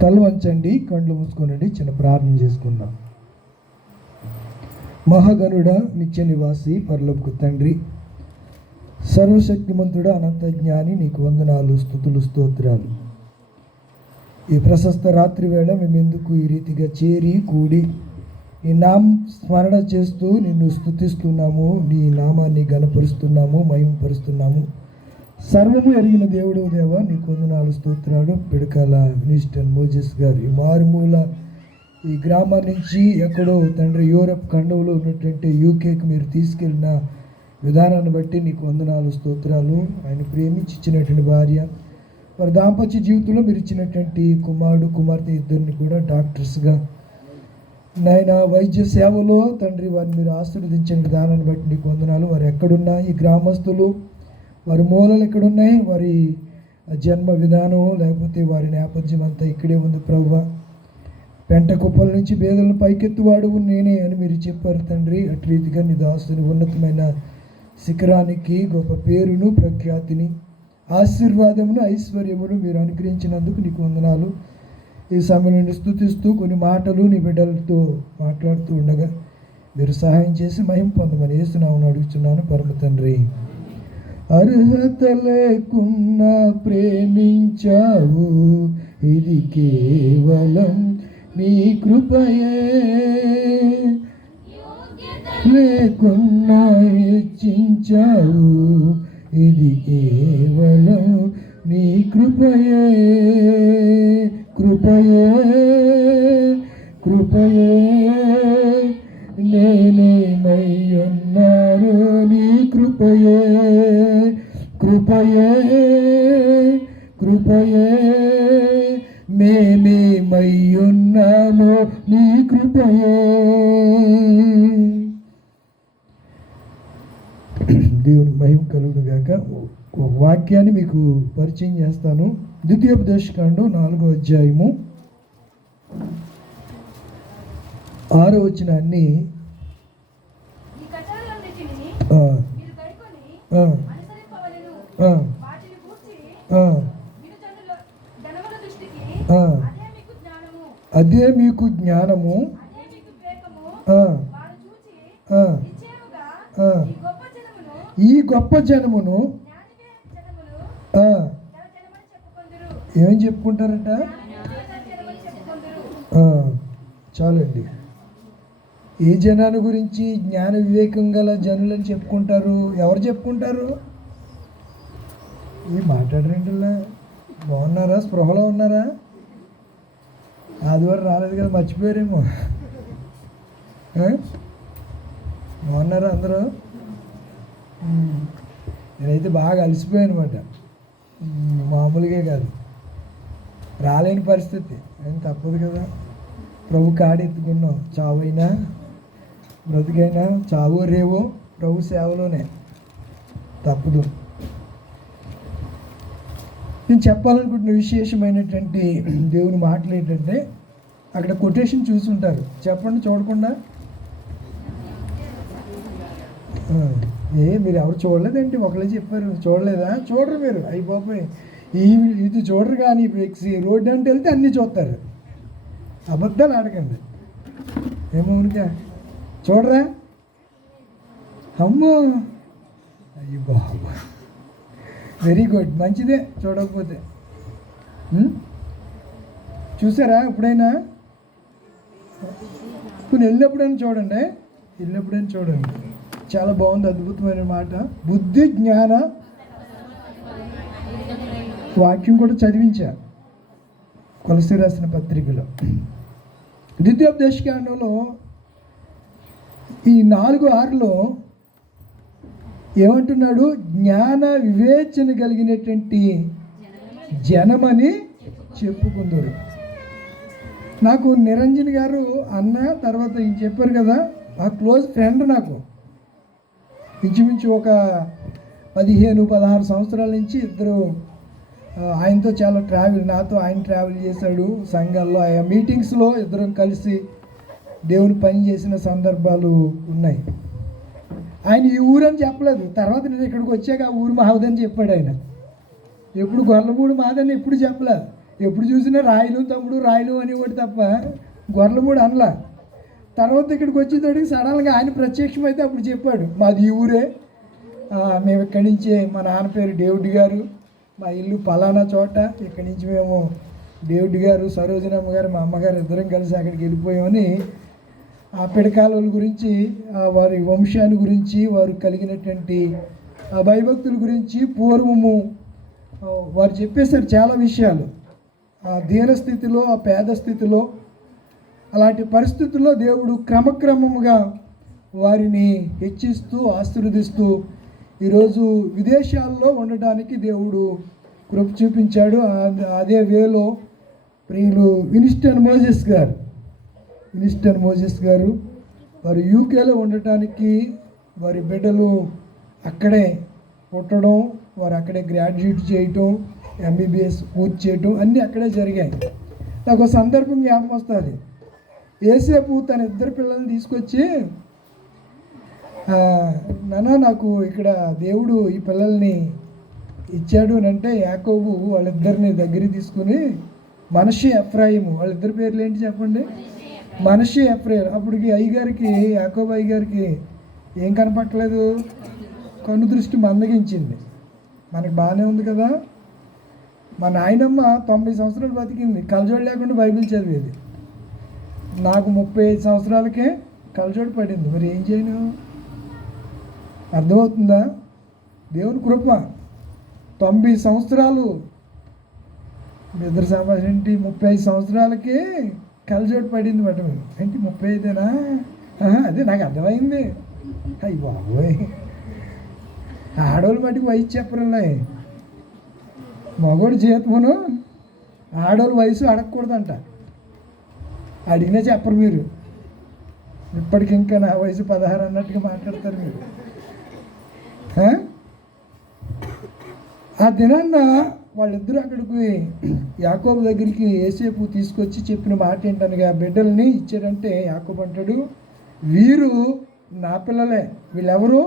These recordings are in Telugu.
తల వంచండి, కళ్ళు మూసుకోనండి, చిన్న ప్రార్థన చేసుకుందాం. మహాగణుడ, నిత్య నివాసి, పరలోకపు తండ్రి, సర్వశక్తిమంతుడ, అనంత జ్ఞాని, నీకు వందనాలు, స్తుతులు, స్తోత్రాలు. ఈ ప్రశస్త రాత్రి వేళ మేమెందుకు ఈ రీతిగా చేరి కూడి నీ స్మరణ చేస్తూ నిన్ను స్తుతిస్తున్నాము, నీ నామాన్ని గణపరుస్తున్నాము, మహిమపరుస్తున్నాము. సర్వము ఎరిగిన దేవుడు దేవ, నీకు వందనాలు, స్తోత్రాలు. పిడకాల మినిస్టర్ మోజెస్ గారు ఈ మారుమూల ఈ గ్రామం నుంచి ఎక్కడో తండ్రి యూరప్ ఖండంలో ఉన్నటువంటి యూకేకి మీరు తీసుకెళ్ళిన విధానాన్ని బట్టి నీకు వందనాలు, స్తోత్రాలు. ఆయన ప్రేమించి ఇచ్చినటువంటి భార్య, వారి దాంపత్య జీవితంలో మీరు ఇచ్చినటువంటి కుమారుడు కుమార్తె ఇద్దరిని కూడా డాక్టర్స్గా నాయన వైద్య సేవలో తండ్రి వారిని మీరు ఆశీర్వదించిన విధానాన్ని బట్టి నీకు వందనాలు. వారు ఎక్కడున్నా ఈ గ్రామస్తులు వారి మూలలు ఎక్కడున్నాయి, వారి జన్మ విధానం లేకపోతే వారి నేపథ్యం అంతా ఇక్కడే ఉంది ప్రభువా. పెంట కుప్పల నుంచి బేదలను పైకెత్తువాడు నేనే అని మీరు చెప్పారు తండ్రి. అటు రీతిగా నీ దాసుని ఉన్నతమైన శిఖరానికి గొప్ప పేరును, ప్రఖ్యాతిని, ఆశీర్వాదమును, ఐశ్వర్యమును మీరు అనుగ్రహించినందుకు నీకు వందనాలు. ఈ సమయంలో స్తుతిస్తూ కొన్ని మాటలు నీ బిడ్డలతో మాట్లాడుతూ ఉండగా మీరు సహాయం చేసి మహిమ పొందమని యేసునామమున అడుగుతున్నాను పరమ తండ్రి. అర్హత లేకున్నా ప్రేమించావు, ఇది కేవలం నీ కృపయే. లేకున్నా హెచ్చించావు, ఇది కేవలం నీ కృపయే. కృపయే కృపయే నేనేమయ్యున్నాను, నీ కృపయే. కృపయే కృపయే మేమేమయ్యున్నాను, నీ కృపయే. దేవుని మహిమ కలుగును గాక. ఒక వాక్యాన్ని మీకు పరిచయం చేస్తాను. ద్వితీయోపదేశకాండం 4వ అధ్యాయము 6వ వచనాన్ని అదే మీకు జ్ఞానము, ఈ గొప్ప జనమును ఏం చెప్పుకుంటారట? చాలండి. ఏ జనాన్ని గురించి జ్ఞాన వివేకం గల జనులని చెప్పుకుంటారు? ఎవరు చెప్పుకుంటారు? ఈ మాట్లాడరేంటిలా? బాగున్నారా? స్పృహలో ఉన్నారా? ఆదివారం రాలేదు కదా, మర్చిపోయారేమో. బాగున్నారా అందరూ? నేనైతే బాగా అలసిపోయాను అనమాట. మామూలుగా కాదు, రాలేని పరిస్థితి. ఏం తప్పదు కదా, ప్రభు కాడెత్తుకున్నాం. చావైనా బ్రతికైనా, చావో రేవో ప్రభు సేవలోనే, తప్పదు. నేను చెప్పాలనుకుంటున్న విశేషమైనటువంటి దేవుని మాటలు ఏంటంటే, అక్కడ కొటేషన్ చూసుంటారు. చెప్పండి చూడకుండా. మీరు ఎవరు చూడలేదండి? ఒకళ్ళే చెప్పారు. చూడలేదా? చూడరు మీరు. అయిపోయి ఇది చూడరు. కానీ రోడ్డు అంటే వెళ్తే అన్నీ చూస్తారు. అబద్ధాలు ఆడకండి. ఏమోనుగా చూడరా? అమ్మో, అయ్యి బాబా, వెరీ గుడ్, మంచిదే. చూడకపోతే చూసారా ఎప్పుడైనా? ఇప్పుడు వెళ్ళినప్పుడైనా చూడండి, వెళ్ళినప్పుడైనా చూడండి. చాలా బాగుంది, అద్భుతమైన మాట. బుద్ధి జ్ఞాన వాక్యం కూడా చదివించా కొలసీ రాసిన పత్రికలో. ద్వితీయోపదేశకాండంలో ఈ 4:6లో ఏమంటున్నాడు? జ్ఞాన వివేచన కలిగినటువంటి జనమని చెప్పుకుందరు. నాకు నిరంజన్ గారు అన్న తర్వాత ఈయన చెప్పారు కదా, ఆ క్లోజ్ ఫ్రెండ్. నాకు ఇంచుమించు ఒక 15-16 సంవత్సరాల నుంచి ఇద్దరు ఆయనతో చాలా ట్రావెల్, నాతో ఆయన ట్రావెల్ చేశాడు సంఘాల్లో. ఆయా మీటింగ్స్లో ఇద్దరం కలిసి దేవుని పని చేసిన సందర్భాలు ఉన్నాయి. ఆయన ఈ ఊరని చెప్పలేదు. తర్వాత నేను ఇక్కడికి వచ్చాక ఆ ఊరు మాదని చెప్పాడు ఆయన. ఎప్పుడు గొల్లమూడు మాదని ఎప్పుడు చెప్పలేదు. ఎప్పుడు చూసినా రాయలు తమ్ముడు రాయలు అనేవాడు తప్ప గొర్రెలమూడి అనలా. తర్వాత ఇక్కడికి వచ్చేటప్పటికి సడన్గా ఆయన ప్రత్యక్షమైతే అప్పుడు చెప్పాడు, మాది ఈ ఊరే, మేము ఇక్కడి నుంచే, మా నాన్న పేరు డేవిడ్ గారు, మా ఇల్లు పలానా చోట, ఇక్కడి నుంచి మేము డేవిడ్ గారు సరోజనమ్మ గారు మా అమ్మగారు ఇద్దరం కలిసి అక్కడికి వెళ్ళిపోయామని ఆ పిడకాల గురించి, వారి వంశాన్ని గురించి, వారు కలిగినటువంటి భయభక్తుల గురించి పూర్వము వారు చెప్పేశారు చాలా విషయాలు. ఆ దీనస్థితిలో, ఆ పేద స్థితిలో, అలాంటి పరిస్థితుల్లో దేవుడు క్రమక్రమముగా వారిని హెచ్చిస్తూ ఆశీర్వదిస్తూ ఈరోజు విదేశాల్లో ఉండడానికి దేవుడు కృప చూపించాడు. అదే వేలో ప్రియులు విన్స్టన్ మోజెస్ గారు వారు యూకేలో ఉండటానికి, వారి బిడ్డలు అక్కడే పుట్టడం, వారు అక్కడే గ్రాడ్యుయేట్ చేయటం, ఎంబీబీఎస్ పూర్తి చేయటం అన్నీ అక్కడే జరిగాయి. నాకు ఒక సందర్భం జ్ఞాపకం వస్తుంది. ఏసేపు తన ఇద్దరు పిల్లల్ని తీసుకొచ్చి, నాన్న నాకు ఇక్కడ దేవుడు ఈ పిల్లల్ని ఇచ్చాడు అని అంటే, యాకోబు వాళ్ళిద్దరిని దగ్గరికి తీసుకుని మనషే ఎఫ్రాయిము, వాళ్ళిద్దరి పేర్లు ఏంటి చెప్పండి, మనషే ఎఫ్రాయిం. అప్పటికి అయ్యగారికి, యాకోబు అయ్యగారికి ఏం కనపట్టలేదు, కన్ను దృష్టి మందగించింది. మనకి బాగానే ఉంది కదా. మా నాయనమ్మ 90 సంవత్సరాలు బతికింది, కలజోడు లేకుండా బైబిల్ చదివేది. నాకు 35 సంవత్సరాలకే కలజోడు పడింది. మరి ఏం చేయను? అర్థమవుతుందా? దేవుని కృప. 90 సంవత్సరాలు నిద్ర సంభాషణ ఏంటి, 35 సంవత్సరాలకి కలజోడు పడింది మాట. ఏంటి 35ఏనా? అదే నాకు అర్థమైంది. అయ్యి బాబోయ్, ఆడవాళ్ళు మటుకు వయసు చెప్పరులే. మగోడు జీతమును ఆడవాళ్ళ వయసు అడగకూడదంట. అడిగినా చెప్పరు మీరు. ఇప్పటికి ఇంకా నా వయసు 16 అన్నట్టుగా మాట్లాడతారు మీరు. ఆ దినాన్న వాళ్ళిద్దరూ అక్కడికి యాకోబు దగ్గరికి ఏసేపు తీసుకొచ్చి చెప్పిన మాట ఏంటనగా, బిడ్డల్ని ఇచ్చారంటే యాకోబు అంటాడు, వీరు నా పిల్లలే, వీళ్ళెవరు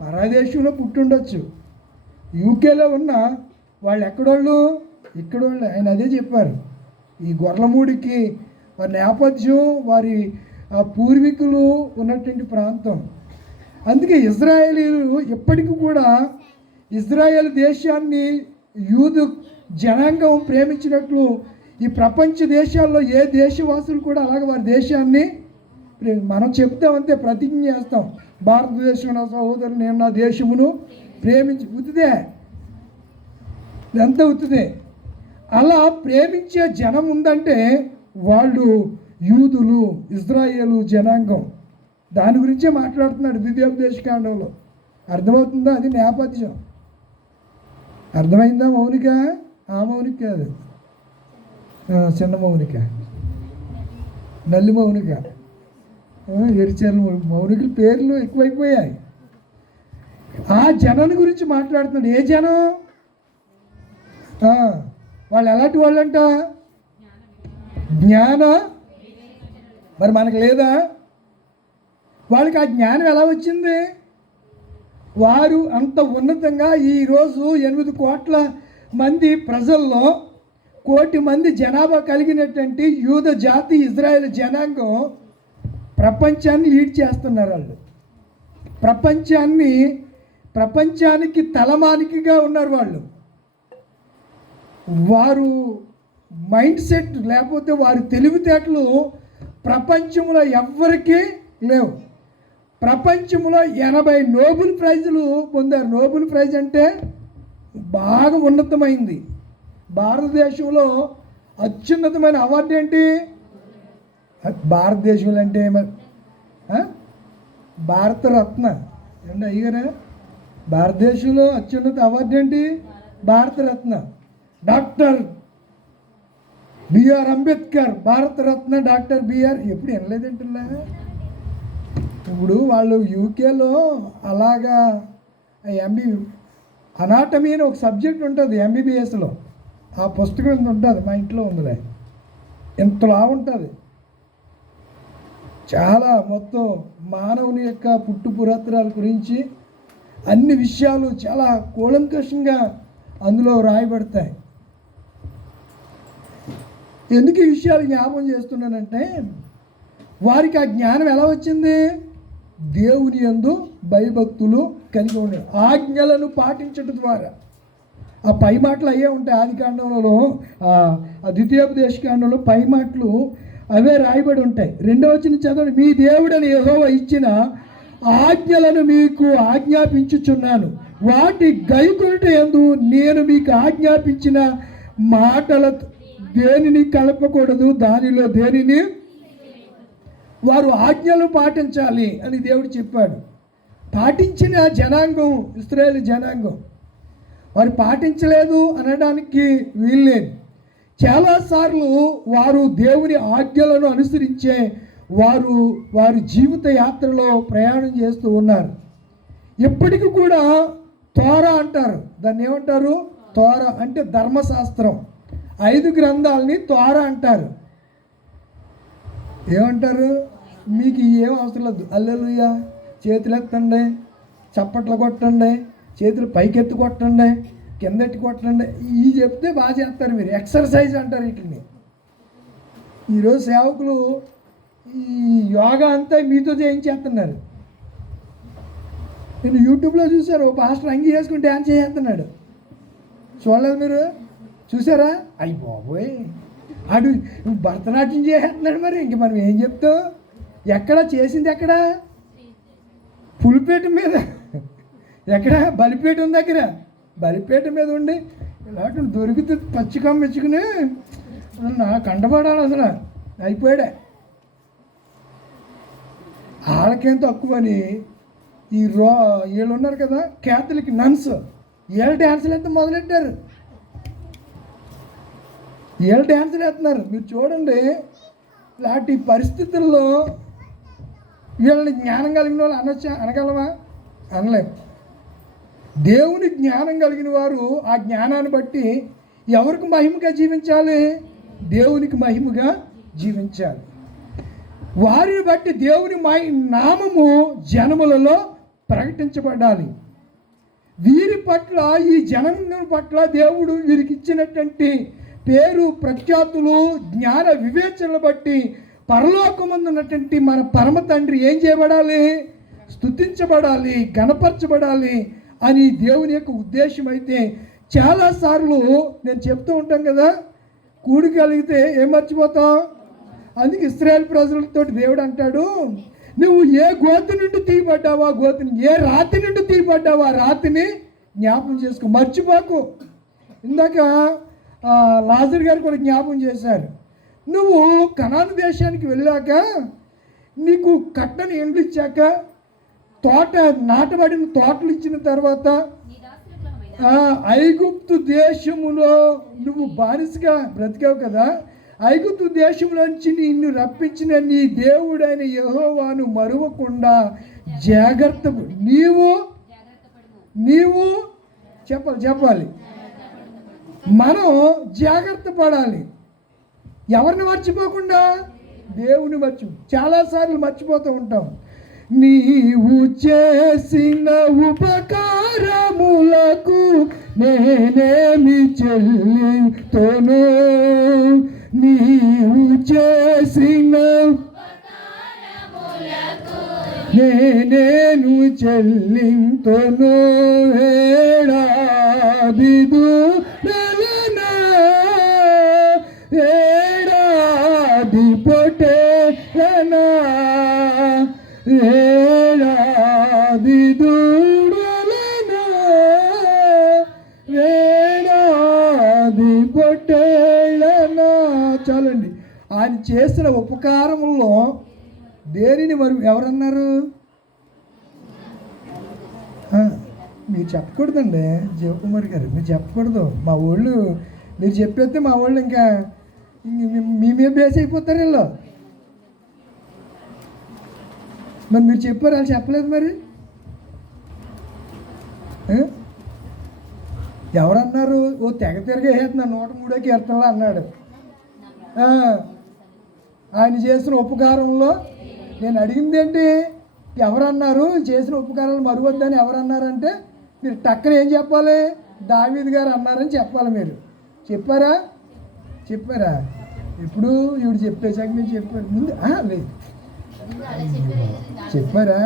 పరాదేశంలో పుట్టుండొచ్చు, యూకేలో ఉన్న వాళ్ళు ఎక్కడోళ్ళు, ఇక్కడోళ్ళు. ఆయన అదే చెప్పారు. ఈ గొర్రెలమూడికి వారి నేపథ్యం, వారి పూర్వీకులు ఉన్నటువంటి ప్రాంతం. అందుకే ఇజ్రాయేలీలు ఇప్పటికీ కూడా ఇజ్రాయేల్ దేశాన్ని యూదు జనాంగం ప్రేమించినట్లు ఈ ప్రపంచ దేశాల్లో ఏ దేశవాసులు కూడా అలాగే వారి దేశాన్ని మనం చెప్తామంతే, ప్రతిజ్ఞ చేస్తాం, భారతదేశం నా సహోదరులు, నేను నా దేశమును ప్రేమించి. ఉత్తిదే, ఇదంతా ఉత్తిదే. అలా ప్రేమించే జనం ఉందంటే వాళ్ళు యూదులు, ఇజ్రాయేలు జనాంగం. దాని గురించే మాట్లాడుతున్నాడు ద్వితీయోపదేశకాండంలో. అర్థమవుతుందా? అది నేపథ్యం. అర్థమైందా? మౌనిక, ఆ మౌనిక కాదు, చిన్న మౌనిక, నల్లి మౌనిక, ఎరిచర్ల మౌనికల పేర్లు ఎక్కువైపోయాయి. ఆ జనాన్ని గురించి మాట్లాడుతున్నాడు. ఏ జనం? వాళ్ళు ఎలాంటి వాళ్ళంట? జ్ఞాన. మరి మనకు లేదా? వాళ్ళకి ఆ జ్ఞానం ఎలా వచ్చింది? వారు అంత ఉన్నతంగా ఈరోజు 8 కోట్ల మంది ప్రజల్లో 1 కోటి మంది జనాభా కలిగినటువంటి యూద జాతి, ఇజ్రాయేల్ జనాంగం ప్రపంచాన్ని లీడ్ చేస్తున్నారు. వాళ్ళు ప్రపంచానికి తలమానికిగా ఉన్నారు. వారు మైండ్ సెట్ లేకపోతే వారి తెలివితేటలు ప్రపంచంలో ఎవ్వరికీ లేవు. ప్రపంచంలో 80 నోబెల్ ప్రైజులు పొందారు. నోబెల్ ప్రైజ్ అంటే బాగా ఉన్నతమైంది. భారతదేశంలో అత్యున్నతమైన అవార్డు ఏంటి? భారతదేశంలో అంటే భారతరత్న. ఏంటి అయ్యారా? భారతదేశంలో అత్యున్నత అవార్డు ఏంటి? Bharat Ratna. Doctor BR Ambedkar Bharat Ratna. Doctor BR ఎప్పుడు వినలేదంటున్నా. ఇప్పుడు వాళ్ళు యూకేలో అలాగా అనాటమీ అని ఒక సబ్జెక్ట్ ఉంటుంది ఎంబీబీఎస్లో. ఆ పుస్తకం ఎంత ఉంటుంది, మా ఇంట్లో ఉందిలే, ఎంతలా ఉంటుంది. చాలా మొత్తం మానవుని యొక్క పుట్టుపురాత్రాల గురించి అన్ని విషయాలు చాలా కూలంకషంగా అందులో రాయబడతాయి. ఎందుకు ఈ విషయాలు జ్ఞాపకం చేస్తున్నానంటే, వారికి ఆ జ్ఞానం ఎలా వచ్చింది? దేవుని యందు భయభక్తులు కలిగి ఉండే ఆజ్ఞలను పాటించడం ద్వారా. ఆ పై మాటలు అయ్యే ఉంటాయి. ఆది కాండంలో, ద్వితీయోపదేశ కాండంలో పై మాటలు అవే రాయబడి ఉంటాయి. 2వ వచనం చదవండి. మీ దేవుడని యెహోవా ఇచ్చిన ఆజ్ఞలను మీకు ఆజ్ఞాపించుచున్నాను, వాటి గైకొనుట యందు నేను మీకు ఆజ్ఞాపించిన మాటల దేనిని కలపకూడదు, దానిలో దేనిని. వారు ఆజ్ఞలు పాటించాలి అని దేవుడు చెప్పాడు. పాటించిన జనాంగం ఇశ్రాయేలు జనాంగం. వారు పాటించలేదు అనడానికి వీల్లేదు. చాలాసార్లు వారు దేవుని ఆజ్ఞలను అనుసరించే వారి జీవిత యాత్రలో ప్రయాణం చేస్తూ ఉన్నారు. ఇప్పటికి కూడా తోరా అంటారు. దాన్ని ఏమంటారు? తోరా అంటే ధర్మశాస్త్రం. 5 గ్రంథాలని తోరా అంటారు. ఏమంటారు? మీకు ఏం అవసరం లేదు, హల్లెలూయా చేతులు ఎత్తండి, చప్పట్లు కొట్టండి, చేతులు పైకెత్తి కొట్టండి, కిందెట్టి కొట్టండి, ఇవి చెప్తే బాగా చేస్తారు మీరు. ఎక్సర్సైజ్ అంటారు వీటిని. ఈరోజు సేవకులు ఈ యోగా అంతా మీతో చేయించేస్తున్నారు. నేను యూట్యూబ్లో చూశారు, ఓ పాస్టర్ అంగి చేసుకుని డ్యాన్స్ చేస్తున్నాడు. చూడలేదు మీరు? చూసారా? అయ్యి బాబోయ్, ఆడు భరతనాట్యం చేస్తున్నాడు. మరి ఇంక మనం ఏం చెప్తాం? ఎక్కడ చేసింది? ఎక్కడ? పులిపేట మీద. ఎక్కడ? బలిపేట ఉంది దగ్గర. బలిపేట మీద ఉండి ఇలాంటి దొరికితే పచ్చికమ్మ మెచ్చుకుని నా కంటపడాలి. అసలు అయిపోయాడే. వాళ్ళకేం తక్కువని వీళ్ళు ఉన్నారు కదా, క్యాథలిక్ నన్స్, వీళ్ళు డ్యాన్సులు ఎంత మొదలెట్టారు. వీళ్ళు డ్యాన్సులు వేస్తున్నారు. మీరు చూడండి. ఇలాంటి పరిస్థితుల్లో వీళ్ళని జ్ఞానం కలిగిన వాళ్ళు అనగలమా? అనలేము. దేవుని జ్ఞానం కలిగిన వారు ఆ జ్ఞానాన్ని బట్టి ఎవరికి మహిమగా జీవించాలి? దేవునికి మహిమగా జీవించాలి. వారిని బట్టి దేవుని నామము జనములలో ప్రకటించబడాలి. వీరి పట్ల, ఈ జనం పట్ల దేవుడు వీరికి ఇచ్చినటువంటి పేరు ప్రఖ్యాతులు, జ్ఞాన వివేచనలు బట్టి పరలోకమందు ఉన్నటువంటి మన పరమ తండ్రి ఏం చేయబడాలి? స్తుతించబడాలి, గణపరచబడాలి అని దేవుని యొక్క ఉద్దేశం. అయితే చాలాసార్లు నేను చెప్తూ ఉంటాం కదా, కూడి కలిగితే ఏం మర్చిపోతాం. అందుకే ఇశ్రాయేలు ప్రజలతో దేవుడు అంటాడు, నువ్వు ఏ గోతి నుండి తీయబడ్డావా గోతిని, ఏ రాతి నుండి తీయబడ్డావా రాతిని జ్ఞాపకం చేసుకో, మర్చిపోకు. ఇందాక లాజర్ గారు కూడా జ్ఞాపకం చేశారు. నువ్వు కనాను దేశానికి వెళ్ళాక, నీకు కట్టని ఎండ్లు ఇచ్చాక, తోట నాటబడిన తోటలు ఇచ్చిన తర్వాత, ఐగుప్తు దేశములో నువ్వు బానిసగా బ్రతికావు కదా, ఐగుప్తు దేశంలోంచి నిన్ను రప్పించిన నీ దేవుడైన యెహోవాను మరువకుండా జాగ్రత్త. నీవు చెప్పాలి. మనం జాగ్రత్త పడాలి. ఎవరిని మర్చిపోకుండా? దేవుని చాలాసార్లు మర్చిపోతూ ఉంటాం. నీవు చేసిన ఉపకారములకు నేనేమి చెల్లింతును, నీవు చేసిన నేనేను చెల్లింతును. ఏడాది పొటేనా, ఏడాది దూడలనా, ఏడాది పొట్టేళ్ళనా. చాలండి. ఆయన చేసిన ఉపకారముల్లో దేనిని మరి ఎవరన్నారు? మీరు చెప్పకూడదండి జీవకుమారి గారు, మీరు చెప్పకూడదు. మా వాళ్ళు మీరు చెప్పేస్తే మా వాళ్ళు ఇంకా మీ మీద బేస్ అయిపోతారు వీళ్ళు. మరి మీరు చెప్పారు, వాళ్ళు చెప్పలేదు. మరి ఎవరన్నారు? ఓ తెగ తిరగేస్తున్నా 103వ కీర్తనలో అన్నాడు. ఆయన చేసిన ఉపకారంలో నేను అడిగింది ఏంటి? ఎవరన్నారు చేసిన ఉపకారాలు మరువద్దని ఎవరన్నారంటే మీరు టక్కన ఏం చెప్పాలి? దావీదు గారు అన్నారని చెప్పాలి. మీరు చెప్పారా? ఇప్పుడు ఇవిడు చెప్పేసాక నేను చెప్పాను ముందు లేదు చెప్పారా?